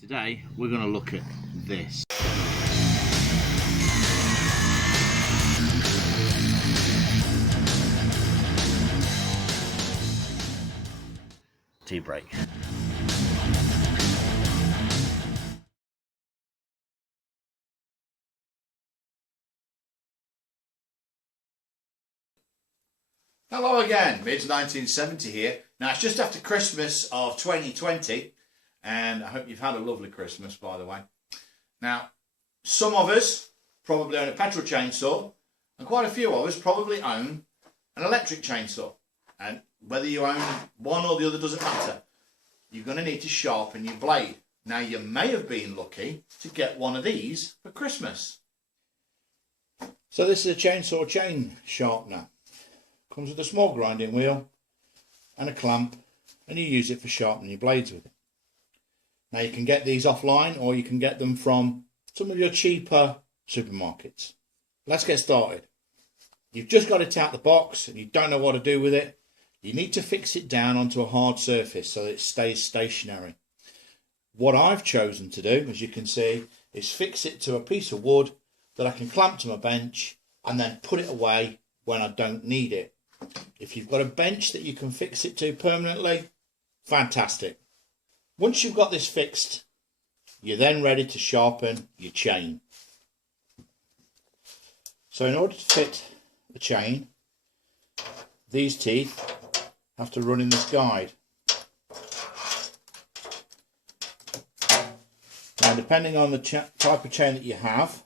Today we're going to look at this. Tea break. Hello again, mid-1970 here. Now it's just after Christmas of 2020 and I hope you've had a lovely Christmas, by the way. Now, some of us probably own a petrol chainsaw and quite a few of us probably own an electric chainsaw. And whether you own one or the other doesn't matter. You're going to need to sharpen your blade. Now you may have been lucky to get one of these for Christmas. So this is a Chainsaw Chain Sharpener. Comes with a small grinding wheel and a clamp, and you use it for sharpening your blades with it. Now you can get these offline or you can get them from some of your cheaper supermarkets. Let's get started. You've just got it out the box and you don't know what to do with it. You need to fix it down onto a hard surface so that it stays stationary. What I've chosen to do, as you can see, is fix it to a piece of wood that I can clamp to my bench and then put it away when I don't need it. If you've got a bench that you can fix it to permanently, fantastic. Once you've got this fixed, you're then ready to sharpen your chain. So in order to fit the chain, these teeth have to run in this guide. Now depending on the type of chain that you have,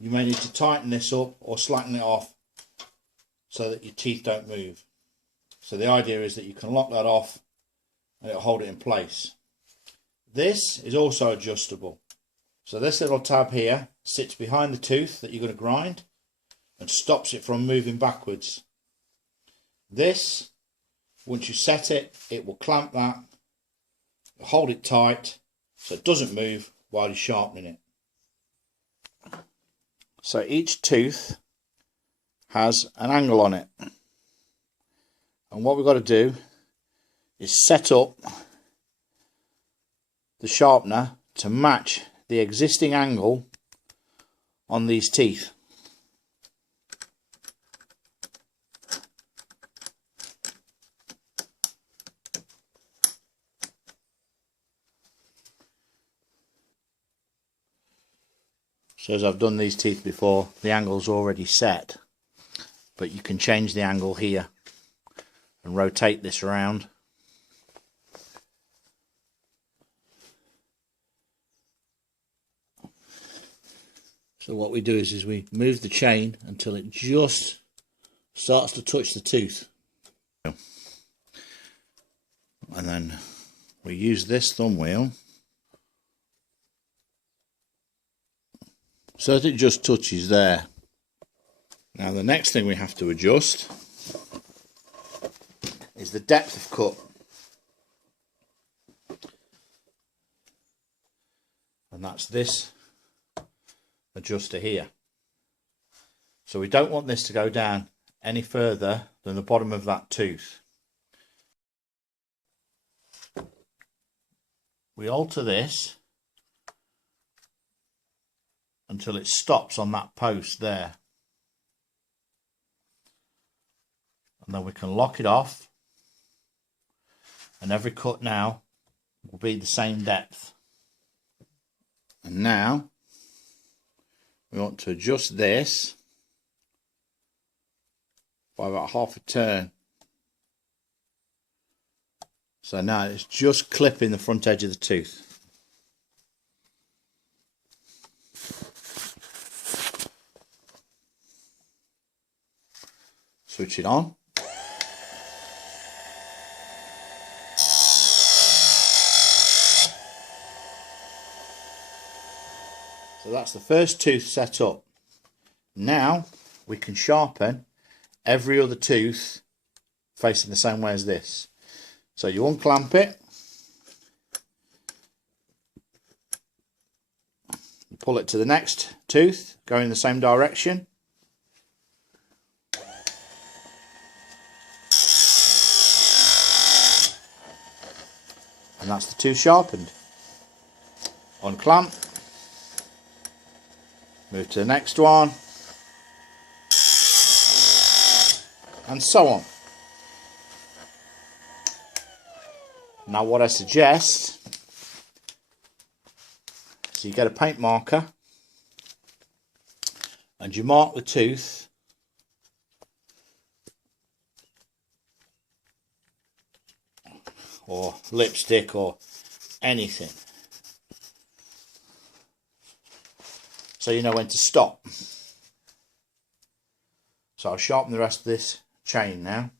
you may need to tighten this up or slacken it off so that your teeth don't move. So the idea is that you can lock that off and it'll hold it in place. This is also adjustable. So this little tab here sits behind the tooth that you're going to grind and stops it from moving backwards. This, once you set it, it will clamp that, hold it tight so it doesn't move while you're sharpening it. So each tooth has an angle on it, and what we've got to do is set up the sharpener to match the existing angle on these teeth. So as I've done these teeth before, the angle's already set, but you can change the angle here and rotate this around. So what we do is we move the chain until it just starts to touch the tooth. And then we use this thumb wheel so that it just touches there. Now the next thing we have to adjust is the depth of cut. And that's this adjuster here. So we don't want this to go down any further than the bottom of that tooth. We alter this until it stops on that post there. And then we can lock it off, and every cut now will be the same depth. And now we want to adjust this by about half a turn. So now it's just clipping the front edge of the tooth. Switch it on. So that's the first tooth set up. Now we can sharpen every other tooth facing the same way as this. So you unclamp it, you pull it to the next tooth, go in the same direction. And that's the two sharpened. Unclamp. Move to the next one. And so on. Now what I suggest is you get a paint marker and you mark the tooth or lipstick or anything, so you know when to stop. So I'll sharpen the rest of this chain now.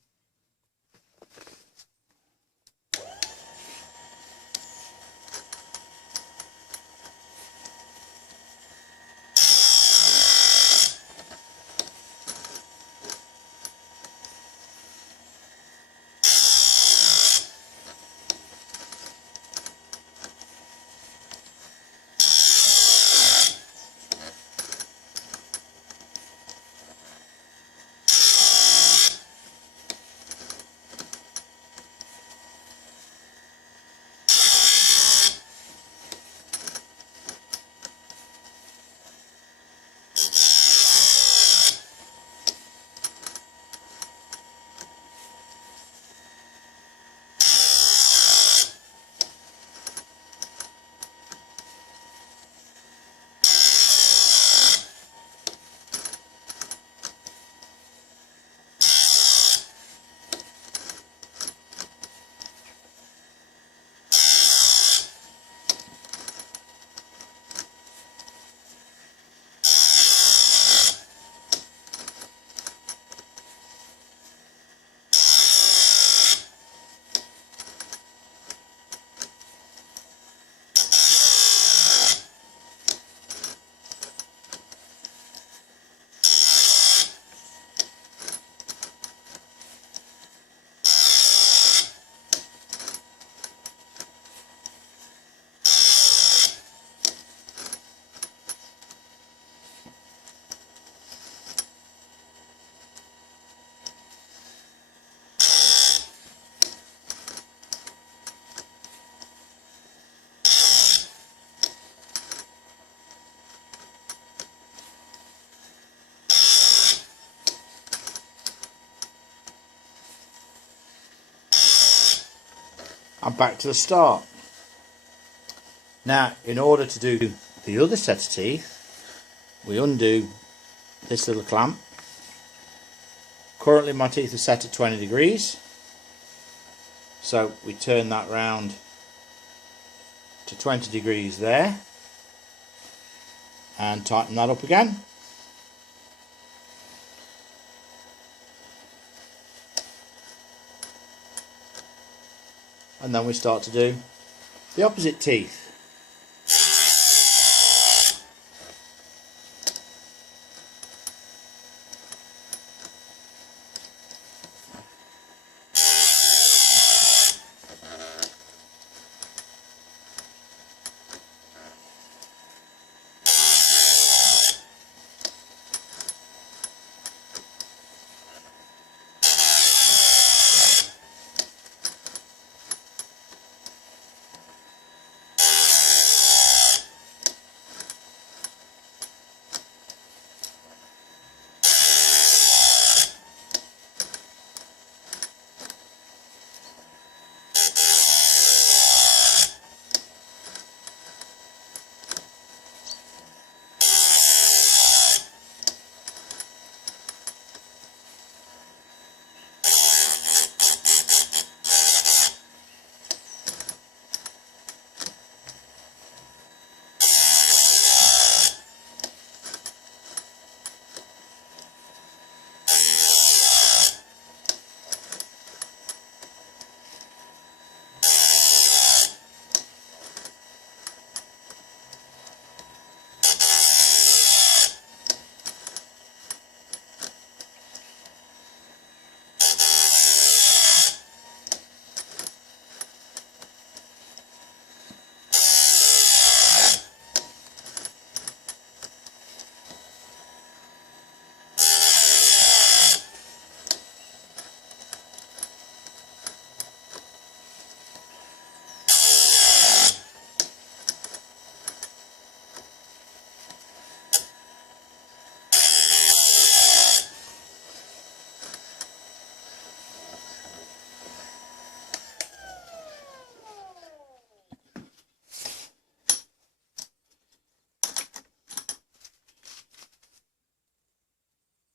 And back to the start. Now, in order to do the other set of teeth, we undo this little clamp. Currently my teeth are set at 20 degrees, so we turn that round to 20 degrees there and tighten that up again. And then we start to do the opposite teeth.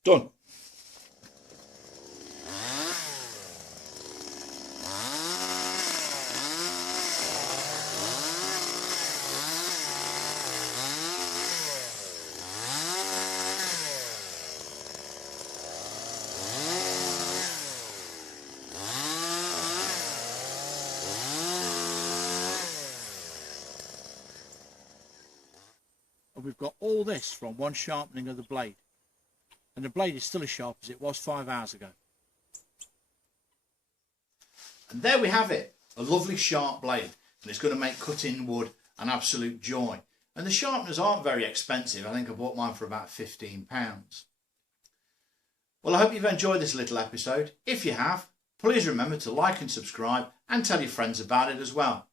Done. And we've got all this from one sharpening of the blade, and the blade is still as sharp as it was 5 hours ago. And there we have it, a lovely sharp blade, and it's going to make cutting wood an absolute joy. And the sharpeners aren't very expensive. I think I bought mine for about £15. Well, I hope you've enjoyed this little episode. If you have, please remember to like and subscribe and tell your friends about it as well.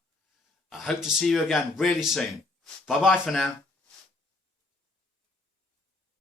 I hope to see you again really soon. Bye bye for now.